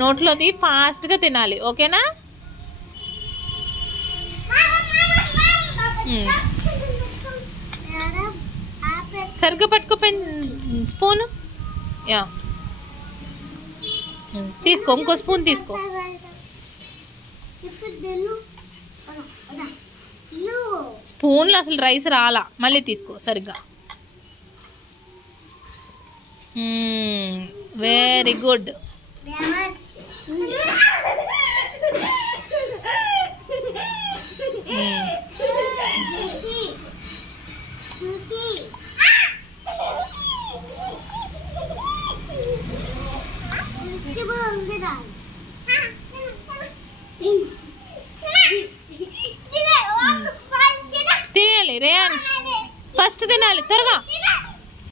నోట్లోది ఫాస్ట్గా తినాలి, ఓకేనా? సరిగ్గా పట్టుకో స్పూన్. యా, తీసుకో, ఇంకో స్పూన్ తీసుకో. స్పూన్లో అసలు రైస్ రాలా, మళ్ళీ తీసుకో సరిగ్గా. Very good. తినాలి రేయాన్, ఫస్ట్ తినాలి త్వరగా.